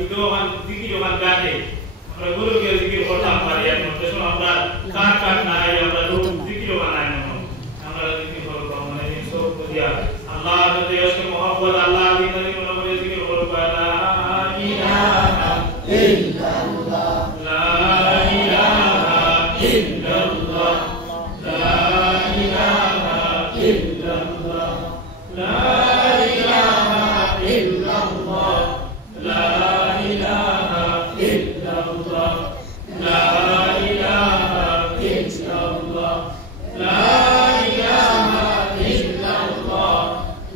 zikir jokan gane আমরা গুরু কে zikir করতাম পারি এখন তো আমরা কাট নাই আমরা zikir jokan নাই আমরা zikir করব মানে সব বুঝিয়া আল্লাহ তে আজকে mohabbat আল্লাহ দিন দিন আমরা zikir করব লা ইলাহা ইল্লাল্লাহ লা ইলাহা ইল্লাল্লাহ লা ইলাহা ইল্লাল্লাহ লা ইলাহা ইল্লাল্লাহ লা ইলাহা ইল্লাল্লাহ লা ইলাহা ইল্লাল্লাহ লা ইলাহা ইল্লাল্লাহ লা ইলাহা ইল্লাল্লাহ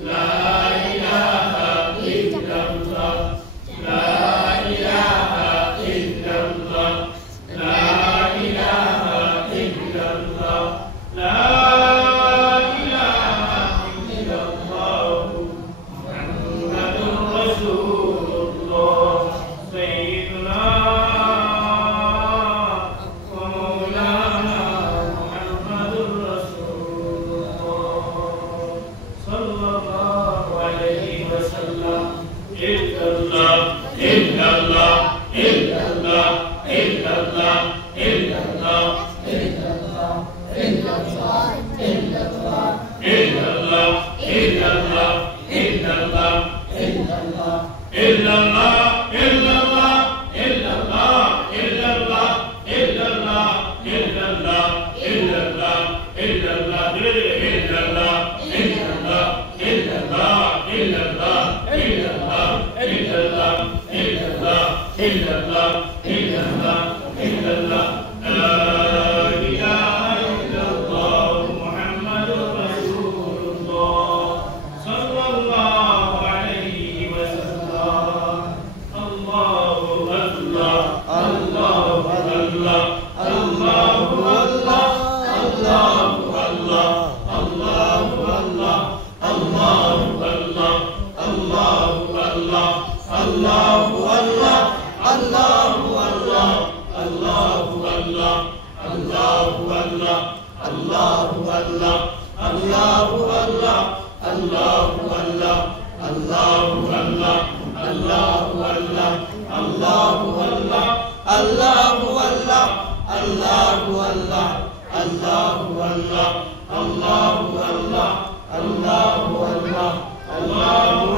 লা ইলাহা ইল্লাল্লাহ লা ইলাহা ইল্লাল্লাহ লা Allahu